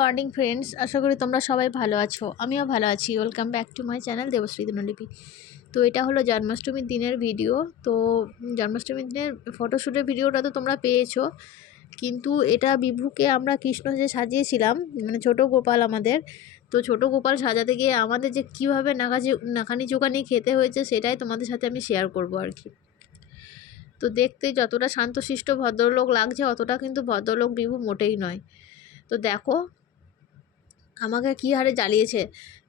Morning friends আশা করি তোমরা সবাই ভালো আছো। আমিও ভালো আছি। Welcome back to my channel Debashree Dinlipi তো এটা হলো জন্মাষ্টমীর দিনের ভিডিও তো জন্মাষ্টমীর দিনের ফটোশ্যুটের ভিডিওটা তো তোমরা পেয়েছ। কিন্তু এটা বিভুকে আমরা কৃষ্ণ যে সাজিয়েছিলাম মানে ছোট গোপাল আমাদের, তো ছোট গোপাল সাজাতে গিয়ে আমাদের যে কীভাবে নাকাজি, নাকানি চোখানি খেতে হয়েছে সেটাই তোমাদের সাথে আমি শেয়ার করব আর কি। তো দেখতে যতটা শান্তশিষ্ট ভদ্রলোক লাগছে, অতটা কিন্তু ভদ্রলোক বিভু মোটেই নয়। তো দেখো, আমাকে কী হারে জ্বালিয়েছে?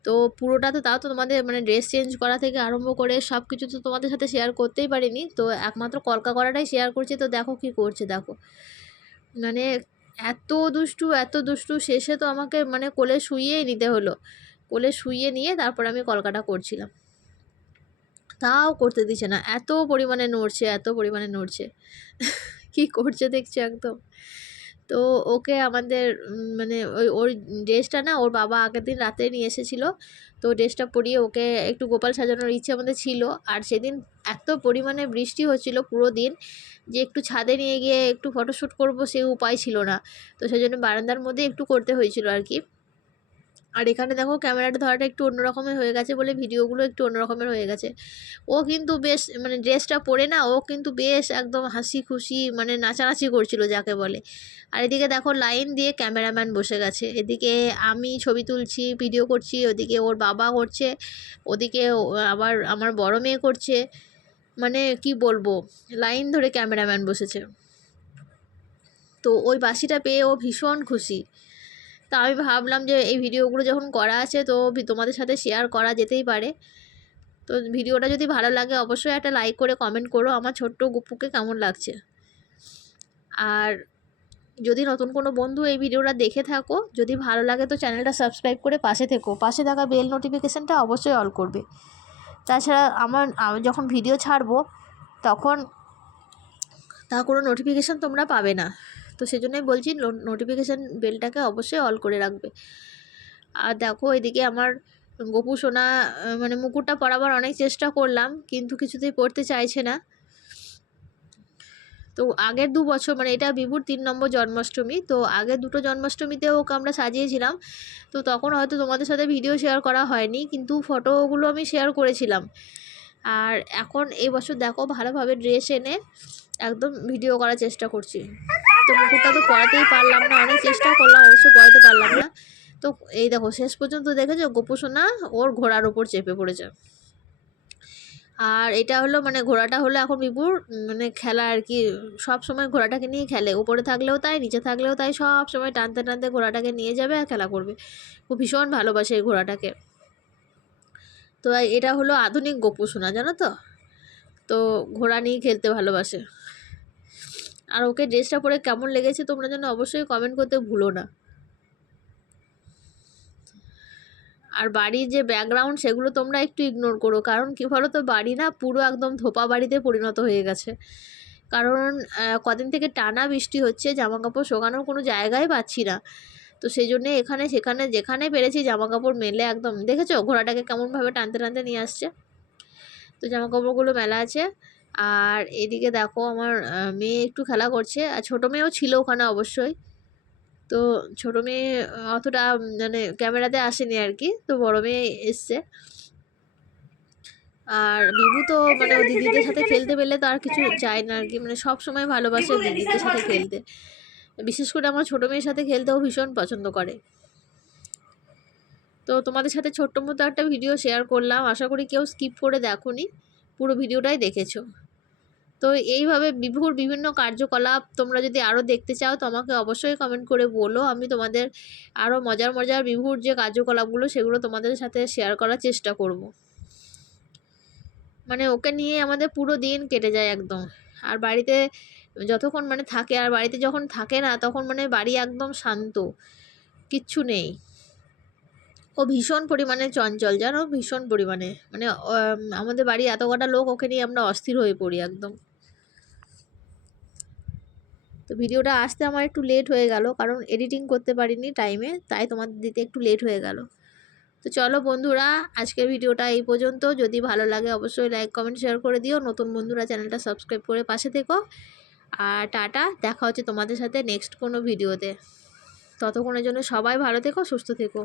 তো পুরোটা তো তাও তো তোমাদের মানে ড্রেস চেঞ্জ করা থেকে আরম্ভ করে সব কিছু তো তোমাদের সাথে শেয়ার করতেই পারিনি। তো একমাত্র কলকা করাটাই শেয়ার করছি। তো দেখো কি করছে, দেখো। মানে এত দুষ্টু এত দুষ্টু, শেষে তো আমাকে মানে কোলে শুইয়েই নিতে হলো। কোলে শুইয়ে নিয়ে তারপর আমি কলকাটা করছিলাম। তাও করতে দিচ্ছে না। এত পরিমাণে নড়ছে, এত পরিমাণে নড়ছে। কি করছে দেখছ একদম। তো ওকে আমাদের মানে ওই, ওর ড্রেসটা না ওর বাবা আগের দিন রাতে নিয়ে এসেছিল। তো ড্রেসটা পরিয়ে ওকে একটু গোপাল সাজানোর ইচ্ছে আমাদের ছিল। আর সেদিন এত পরিমাণে বৃষ্টি হচ্ছিল পুরো দিন যে একটু ছাদে নিয়ে গিয়ে একটু ফটোশ্যুট করব সে উপায় ছিল না। তো সেই জন্য বারান্দার মধ্যে একটু করতে হয়েছিল আর কি। আর এখানে দেখো ক্যামেরাটা ধরাটা একটু অন্যরকমের হয়ে গেছে বলে ভিডিওগুলো একটু অন্যরকমের হয়ে গেছে। ও কিন্তু বেশ মানে ড্রেসটা পরে না, ও কিন্তু বেশ একদম হাসি খুশি মানে নাচানাচি করছিল যাকে বলে। আর এদিকে দেখো লাইন দিয়ে ক্যামেরাম্যান বসে গেছে। এদিকে আমি ছবি তুলছি, ভিডিও করছি, ওদিকে ওর বাবা করছে, ওদিকে আবার আমার বড় মেয়ে করছে। মানে কি বলব, লাইন ধরে ক্যামেরাম্যান বসেছে। তো ওই বাসিটা পেয়ে ও ভীষণ খুশি। তা আমি ভাবলাম যে এই ভিডিওগুলো যখন করা আছে তো তোমাদের সাথে শেয়ার করা যেতেই পারে। তো ভিডিওটা যদি ভালো লাগে অবশ্যই একটা লাইক করে কমেন্ট করো। আমার ছোট্ট গুপুকে কেমন লাগছে? আর যদি নতুন কোনো বন্ধু এই ভিডিওটা দেখে থাকো, যদি ভালো লাগে তো চ্যানেলটা সাবস্ক্রাইব করে পাশে থেকো। পাশে থাকা বেল নোটিফিকেশানটা অবশ্যই অল করবে। তাছাড়া আমার, আমি যখন ভিডিও ছাড়বো, তখন তা কোনো নোটিফিকেশান তোমরা পাবে না। তো সেজন্যই বলছি নোটিফিকেশান বেলটাকে অবশ্যই অল করে রাখবে। আর দেখো, এদিকে আমার গোপু সোনা মানে মুকুটটা পরাবার অনেক চেষ্টা করলাম, কিন্তু কিছুতেই পড়তে চাইছে না। তো আগের দু বছর মানে এটা বিভুর তিন নম্বর জন্মাষ্টমী, তো আগের দুটো জন্মাষ্টমীতে ওকে আমরা সাজিয়েছিলাম। তো তখন হয়তো তোমাদের সাথে ভিডিও শেয়ার করা হয়নি, কিন্তু ফটোগুলো আমি শেয়ার করেছিলাম। আর এখন এই বছর দেখো, ভালোভাবে ড্রেস এনে একদম ভিডিও করার চেষ্টা করছি। তো মুকুটটা তো পড়াতেই পারলাম না অনেক চেষ্টা করলাম অবশ্য পড়াতে পারলাম না। তো এই দেখো, শেষ পর্যন্ত দেখেছ? গোপুসোনা ওর ঘোড়ার ওপর চেপে পড়েছে। আর এটা হলো মানে ঘোড়াটা হলো এখন বিপুর মানে খেলা আর কি, সব সময় ঘোড়াটাকে নিয়ে খেলে। উপরে থাকলেও তাই, নিচে থাকলেও তাই, সব সময় টানতে টানতে ঘোড়াটাকে নিয়ে যাবে আর খেলা করবে। ও ভীষণ ভালোবাসে এই ঘোড়াটাকে। তো এটা হলো আধুনিক গোপু সোনা, জানো তো? তো ঘোড়া নিয়ে খেলতে ভালোবাসে। আর ওকে ড্রেসটা পরে কেমন লেগেছে তোমরা যেন অবশ্যই কমেন্ট করতে ভুলো না। আর বাড়ির যে ব্যাকগ্রাউন্ড সেগুলো তোমরা একটু ইগনোর করো, কারণ কী বলো তো বাড়ি না পুরো একদম ধোপা বাড়িতে পরিণত হয়ে গেছে। কারণ কদিন থেকে টানা বৃষ্টি হচ্ছে জামা কাপড় শোকানোর কোনো জায়গায় পাচ্ছি না। তো সেই জন্যে এখানে, সেখানে, যেখানে পেরেছি জামা কাপড় মেলে একদম। দেখেছ? ঘোড়াটাকে কেমনভাবে টানতে টানতে নিয়ে আসছে। তো জামা কাপড়গুলো মেলা আছে। আর এদিকে দেখো আমার মেয়ে একটু খেলা করছে, আর ছোটো মেয়েও ছিল ওখানে অবশ্যই। তো ছোটো মেয়ে অতটা মানে ক্যামেরাতে আসেনি আর কি, তো বড় মেয়ে এসছে। আর বিভু তো মানে দিদিদের সাথে খেলতে পেলে তো আর কিছু চায় না আর কি মানে সব সময় ভালোবাসে দিদিদের সাথে খেলতে। বিশেষ করে আমার ছোটো মেয়ের সাথে খেলতেও ভীষণ পছন্দ করে। তো তোমাদের সাথে ছোট্ট মতো একটা ভিডিও শেয়ার করলাম, আশা করি কেউ স্কিপ করে দেখো পুরো ভিডিওটাই দেখেছ। তো এইভাবে বিভুর বিভিন্ন কার্যকলাপ তোমরা যদি আরও দেখতে চাও, তো আমাকে অবশ্যই কমেন্ট করে বলো। আমি তোমাদের আরও মজার মজার বিভুর যে কার্যকলাপগুলো, সেগুলো তোমাদের সাথে শেয়ার করার চেষ্টা করব। মানে ওকে নিয়ে আমাদের পুরো দিন কেটে যায় একদম। আর বাড়িতে যতক্ষণ মানে থাকে, আর বাড়িতে যখন থাকে না, তখন মানে বাড়ি একদম শান্ত। কিচ্ছু নেই। ও ভীষণ পরিমাণে চঞ্চল, জানো? ভীষণ পরিমাণে। মানে আমাদের বাড়ি এত কটা লোক, ওকে নিয়ে আমরা অস্থির হয়ে পড়ি একদম। তো ভিডিওটা আসতে আমার একটু লেট হয়ে গেল, কারণ এডিটিং করতে পারিনি টাইমে তাই তোমাদের দিতে একটু লেট হয়ে গেল। তো চলো বন্ধুরা, আজকের ভিডিওটা এই পর্যন্ত। যদি ভালো লাগে অবশ্যই লাইক কমেন্ট শেয়ার করে দিও। নতুন বন্ধুরা চ্যানেলটা সাবস্ক্রাইব করে পাশে থেকো। আর টাটা, দেখা হচ্ছে তোমাদের সাথে নেক্সট কোনো ভিডিওতে ততক্ষণের জন্য সবাই ভালো থেকো, সুস্থ থেকো।